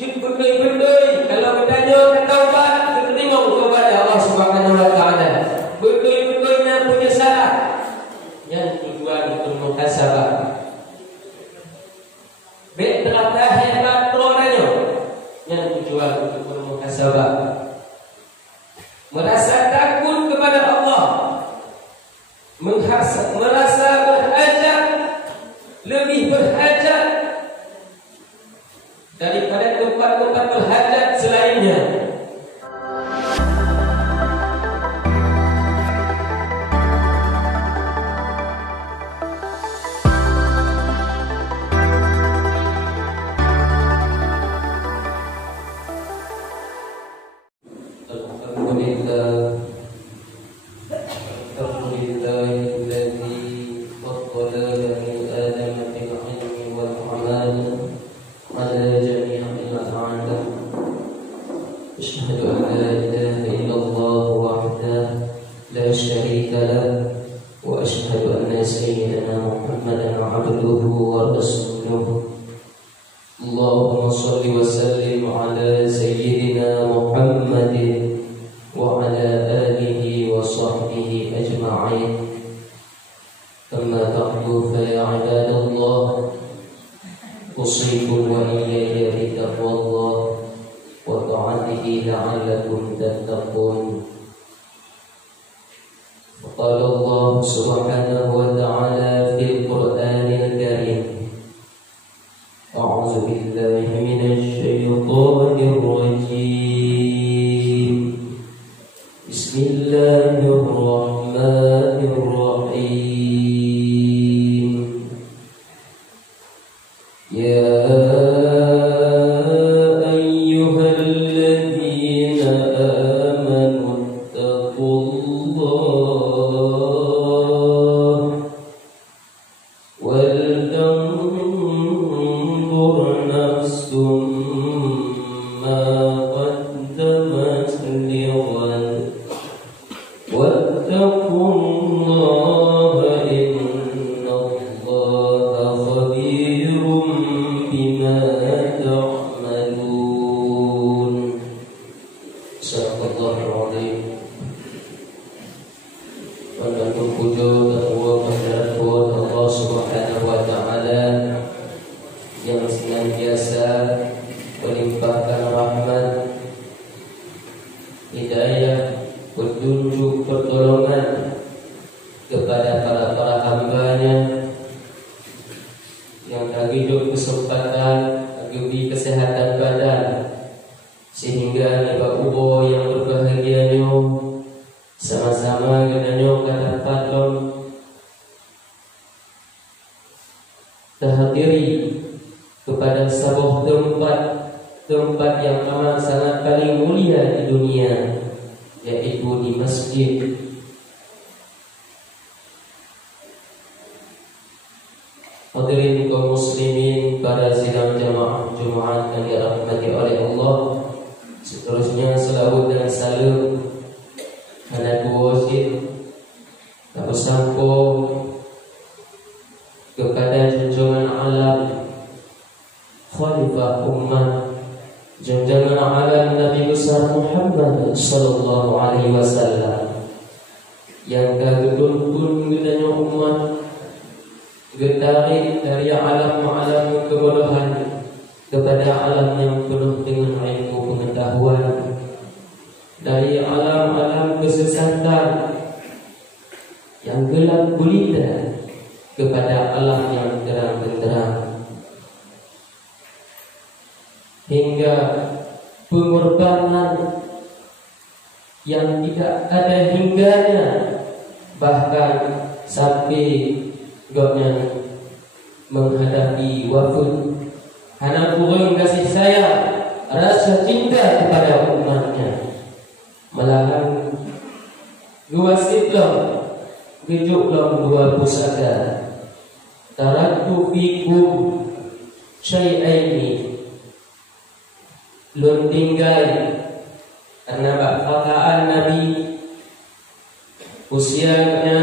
Cik berdui-berdui, kalau bertanya ke taubat, kita terima kepada Allah Subhanahu wa taala. Berdui-berduinya punya syarat. Yang tujuan untuk muhasabah. Baik telah hebat perorannya. Yang tujuan untuk bermuhasabah. Merasa takut kepada Allah. Merasa berhajat, lebih berhajat daripada tempat-tempat berhajat selainnya. Hadirin kaum muslimin, para sidang jamaah Jumaat yang dirahmati oleh Allah. Seterusnya selawat dan salam kepada wasid tak bersambung kepada junjungan alam khalifah umat, junjungan alam Nabi besar Muhammad sallallahu alaihi wasallam, yang kagedun pun gedanya umat getarik dari alam-alam kebodohan kepada alam yang penuh dengan ilmu pengetahuan, dari alam-alam kesesatan yang gelap gulita kepada alam yang terang benderang, hingga pengorbanan yang tidak ada hingganya, bahkan sampai Godnya menghadapi wafat. Hana kurang kasih sayang, rasa cinta kepada umatnya, malahan guasitlah gejuklah dua pusaka. Taraktu fikum syai'aini, lun tinggal karena perkataan Nabi usianya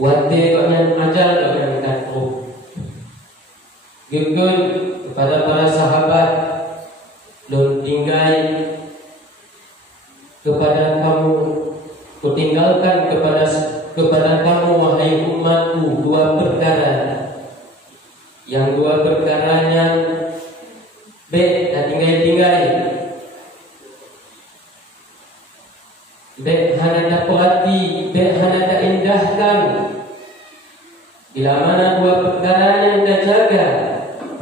wate dengan ajal dengan katru. Gegun kepada para sahabat kepada kamu wahai umatku dua perkara. Yang dua perkaranya baik dan tinggal-tinggal. Baik hana dapati, baik hana tak indahkan. Bila mana dua perkara yang kita jaga,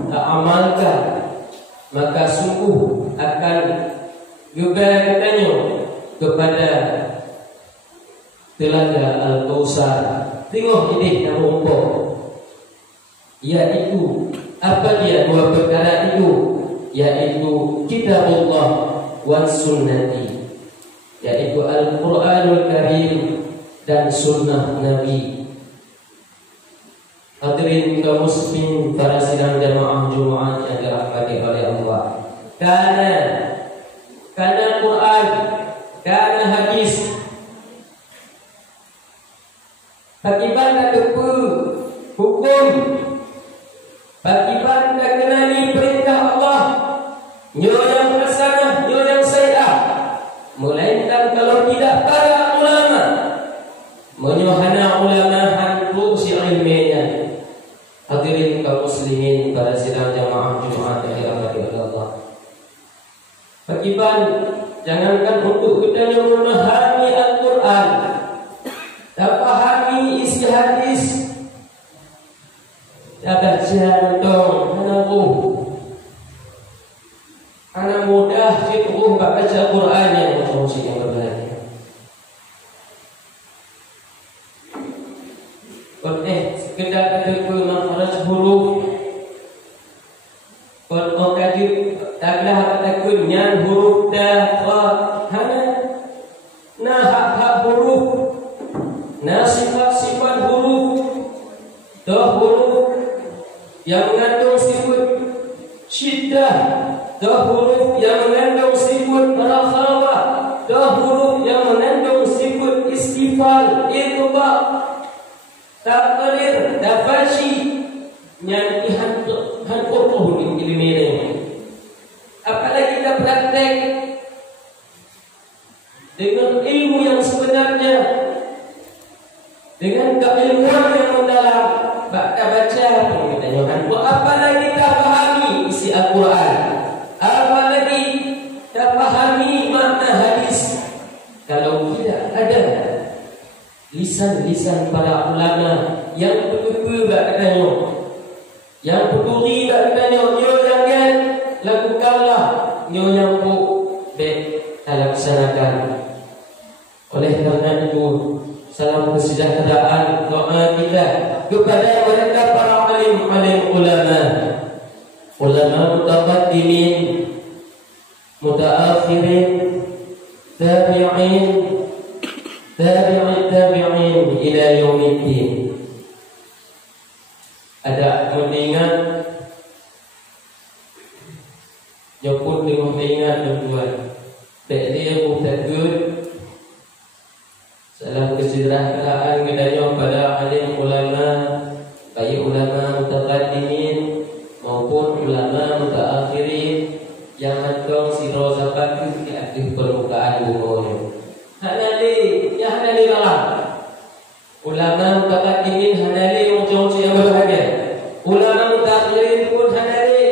tak amalkan, maka sungguh akan juga katanya kepada Telaga Al-Kautsar. Tengok ini nama umpuk, yaitu apa dia dua perkara itu? Yaitu kitabullah wa sunnati, yaitu Al-Quranul Karim dan sunnah Nabi. Hadirin kaum muslimin, para sidang jamaah Jumaat yang dirahmati oleh Allah. Karena Quran, karena hadis, bagaimana kepu hukum, bagaimana kenali perintah Allah, nyo yang hasanah, nyo yang sayyi'ah. Melainkan kalau tidak para ulama, menyohana ulama hantu si ilmiahnya. Hadirin kaum muslimin, pada sidang jamaah Jumaat yang dirahmati oleh Allah. Bagaimana jangankan untuk kita yang memahami Al-Quran, tak pahami isi hadis, tak baca dong, anak mudah cikgu baca Quran yang fungsi yang berbahagia. Sekedar kata makhraj huruf, kalau kaji taklah kata kunyan huruf dah hana nah hak huruf, nah sifat huruf, dah huruf yang mengandung sifat syiddah, dah huruf yang mengandung sifat rakhawah, dah huruf yang mengandung sifat istifal, itba, taqrir, tafashi, yang hanqurquh ilmi ini. Apalagi kita praktek dengan ilmu yang sebenarnya, dengan keilmuan yang mendalam, baca pun kita nyokan. Apalagi kita pahami isi Al-Quran, apalagi kita pahami makna hadis. Kalau tidak ada lisan-lisan para ulama yang betul-betul katanya, yang peduli katanya, nyo jangan lakukanlah, nyo nyampu baik laksanakan. Oleh kerana itu, salam kesejahteraan doa kita kepada mereka para alim-alim ulama, ulama mutaqaddimin, mutaakhirin, tabi'in, tabi'in ila yaumiddin. Ada mengingat nyoput dengan mengingat tuan-tuan, dia mutakud salam kesejahteraan kedanya pada alim ulama, baik ulama mutaqaddimin maupun ulama mutaakhirin yang handong siro zakat di atas permukaan bumi. Hanali, ya hanali lah. Ulama mutaqaddimin hanali macam yang berbahagia. Ulama mutaakhirin pun hanali.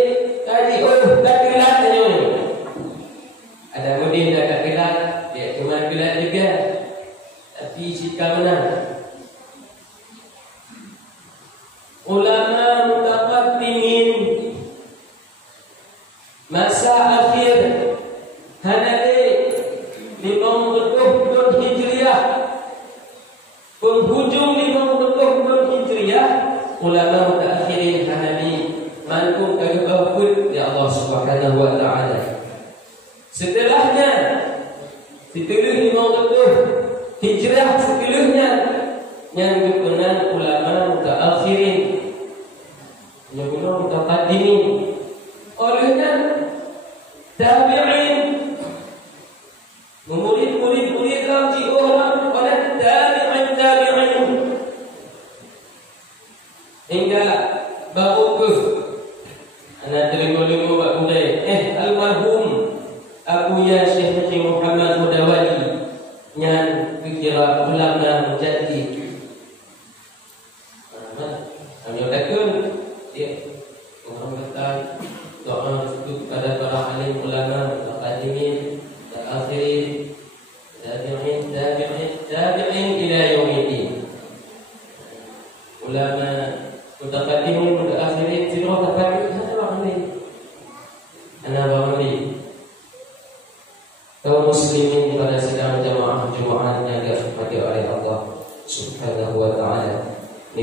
Tadi tak kelat aja. Ada mudin tak kelat, dia cuma kelat juga. Tapi sikap mana? Ulama mutaqaddimin masa akhir hanali 50 Hijriah, penghujung 50 Hijriah, ulama mutaakhirin hanali mankum kagabut ya Allah Subhanahu wa taala. Setelahnya setelah 50 Hijriah, setelahnya yang berkenan ulama mutaakhirin, yang mutaqaddimin, olehnya tabi'in, murid lagi orang pada tabi'in hingga baru ke anak terima-terima buat budaya almarhum Abu Ya Syekh Muhammad Mudawali yang kira ulama menjadi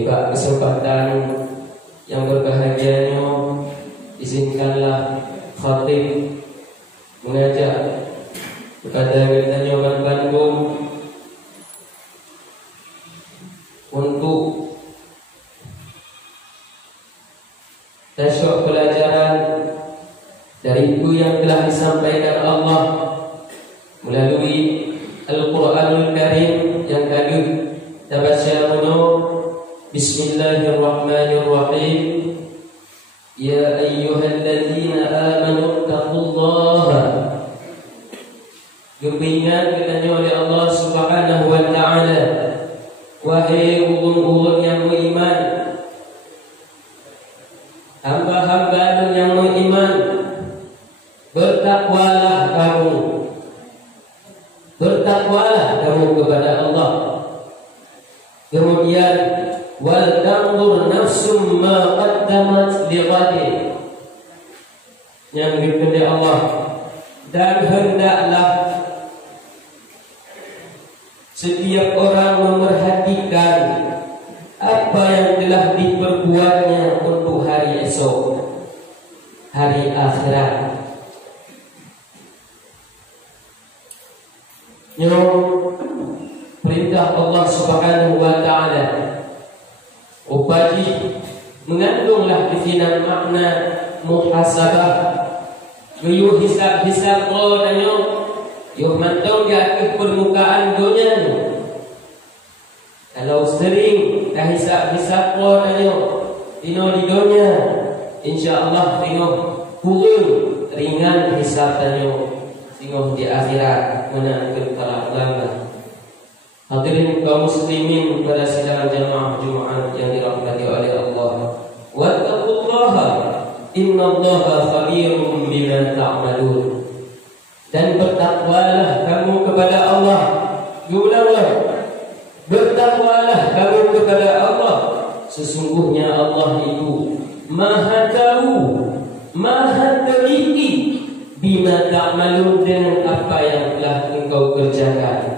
Tiba kesempatan yang berbahagianya, izinkanlah khatib mengajak kepada kita orang Bandung untuk tasyuk pelajaran dari itu yang telah disampaikan Allah melalui Al-Quranul Karim yang kami tabasyamuna. Bismillahirrahmanirrahim. Ya ayyuhalladzina amanu taqullaha. Dipingat katanya oleh Allah Subhanahu wa taala, wahai ulun-ulun yang beriman, hamba-hamba yang beriman, bertakwalah kamu. Bertakwalah kamu kepada Allah. Kemudian wal tanzur nafsum ma qaddamat lighadin. Yang dipilih Allah, dan hendaklah setiap orang memerhatikan apa yang telah diperbuatnya untuk hari esok, hari akhirat. Perintah Allah Subhanahu wa taala upaji mengandunglah di sini makna muhasabah. Yo hisab-hisab danyo yo mantau di atas permukaan dunia ni. Kalau sering dah hisab-hisab danyo dino di dunia, insyaallah tengok turun ringan hisab danyo tengok di akhirat mana akan terlambat. Hadirin kaum muslimin pada sidang jamaah Jumaat yang dirahmati oleh Allah. Wattaqullaha innallaha khabirum bima ta'malun. Dan bertakwalah kamu kepada Allah. Diulanglah. Bertakwalah kamu kepada Allah. Sesungguhnya Allah itu Maha tahu, Maha teliti bima ta'malun, dengan apa yang telah engkau kerjakan.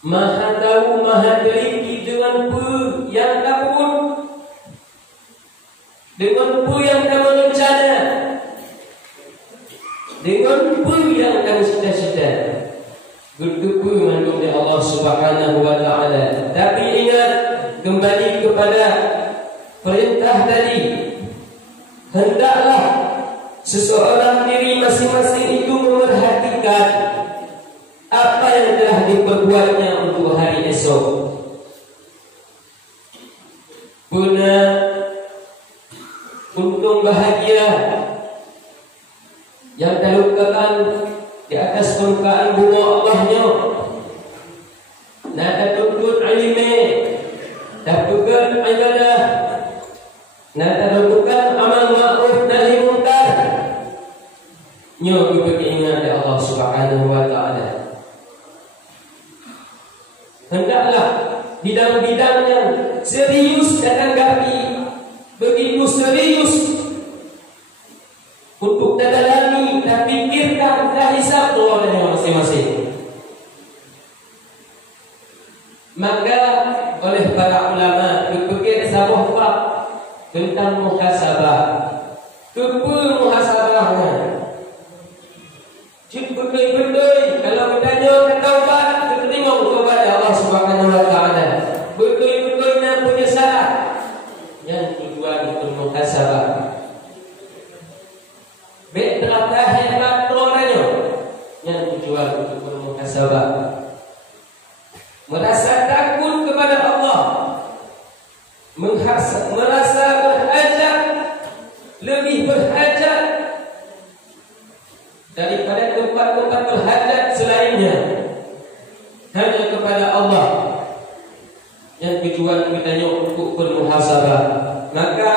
Maha tahu, Maha teliti dengan apa yang kamu, dengan apa yang kamu rencana, dengan apa yang kamu cita-cita. Bertupu mengandung oleh Allah Subhanahu wa taala. Tapi ingat, kembali kepada perintah tadi, hendaklah seseorang diri masing-masing itu memerhatikan apa yang telah diperbuatnya untuk hari esok. Guna untung bahagia yang terlukakan di atas permukaan bunga Allahnya. Nada tuntut ilmu, dapatkan ibadah, nada dapatkan amal ma'ruf nahi munkar. Nyo diberi ingat oleh Allah Subhanahu wa taala. Hendaklah bidang-bidangnya serius ditanggapi, begitu serius untuk didalami dan pikirkan dan hisab oleh masing-masing. Maka oleh para ulama berpikir sebuah bab tentang muhasabah. Apa muhasabahnya? Cik betul-betul kalau bertanya taubat, kita tengok kepada Allah Subhanahu wa taala. Betul-betul nak punya salah. Yang tujuan untuk muhasabah. Baik terata hebat orangnya. Yang tujuan untuk muhasabah. Merasa takut kepada Allah, merasa berhajat, lebih berhajat daripada tempat-tempat berhajat selainnya, hanya kepada Allah. Yang tujuan kita untuk bermuhasabah. Maka